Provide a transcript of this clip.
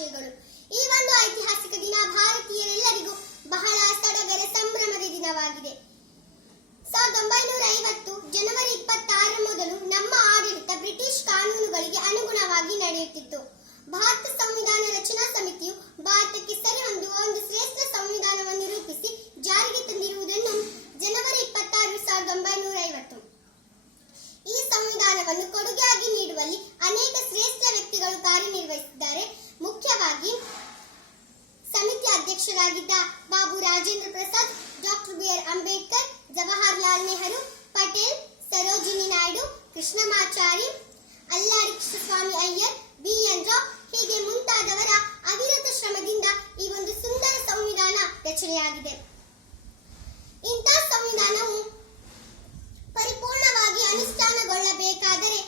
ಶುಭಾಶಯಗಳು. ಈ ಒಂದು ಐತಿಹಾಸಿಕ ದಿನ ಭಾರತೀಯರೆಲ್ಲರಿಗೂ ಬಹಳ ಸಡಗರ ಸಂಭ್ರಮದ ದಿನವಾಗಿದೆ. 1950 ಜನವರಿ 26 ಮೊದಲು ನಮ್ಮ ಆಡಳಿತ ಬ್ರಿಟಿಷ್ ಕಾನೂನುಗಳಿಗೆ ಅನುಗುಣವಾಗಿ ನಡೆಯುತ್ತಿತ್ತು. ಭಾರತ ಸಂವಿಧಾನ ರಚನಾ ಸಮಿತಿಯು ಭಾರತಕ್ಕೆ ಸರಿಹೊಂದುವ ಒಂದು ಶ್ರೇಷ್ಠ ಸಂವಿಧಾನವನ್ನು ರೂಪಿಸಿ ಜಾರಿಗೆ ತಂದಿರುವುದನ್ನು ಜನವರಿ 26, 1950 ಈ ಸಂವಿಧಾನವನ್ನು ಕೊಡುಗೆಯಾಗಿ ನೀಡುವಲ್ಲಿ ಅನೇಕ ಶ್ರೇಷ್ಠ ವ್ಯಕ್ತಿಗಳು ಕಾರ್ಯನಿರ್ವಹಿಸಿದ್ದಾರೆ. ಮುಖ್ಯವಾಗಿ ಸಮಿತಿ ಅಧ್ಯಕ್ಷರಾಗಿದ್ದ ಬಾಬು ರಾಜೇಂದ್ರ ಪ್ರಸಾದ್, ಡಾಕ್ಟರ್ ಬಿ.ಆರ್. ಅಂಬೇಡ್ಕರ್, ಜವಾಹರಲಾಲ್ ನೆಹರು, ಪಟೇಲ್, ಸರೋಜಿನಿ ನಾಯ್ಡು, ಕೃಷ್ಣಮಾಚಾರಿ, ಅಲ್ಲಾಡಿ ಕೃಷ್ಣಸ್ವಾಮಿ ಅಯ್ಯರ್, ಬಿ.ಎನ್. ರಾವ್ ಹೀಗೆ ಮುಂತಾದವರ ಅವಿರತ ಶ್ರಮದಿಂದ ಈ ಒಂದು ಸುಂದರ ಸಂವಿಧಾನ ರಚನೆಯಾಗಿದೆ. ಇಂಥ ಸಂವಿಧಾನವು ಪರಿಪೂರ್ಣವಾಗಿ ಅನುಷ್ಠಾನಗೊಳ್ಳಬೇಕಾದರೆ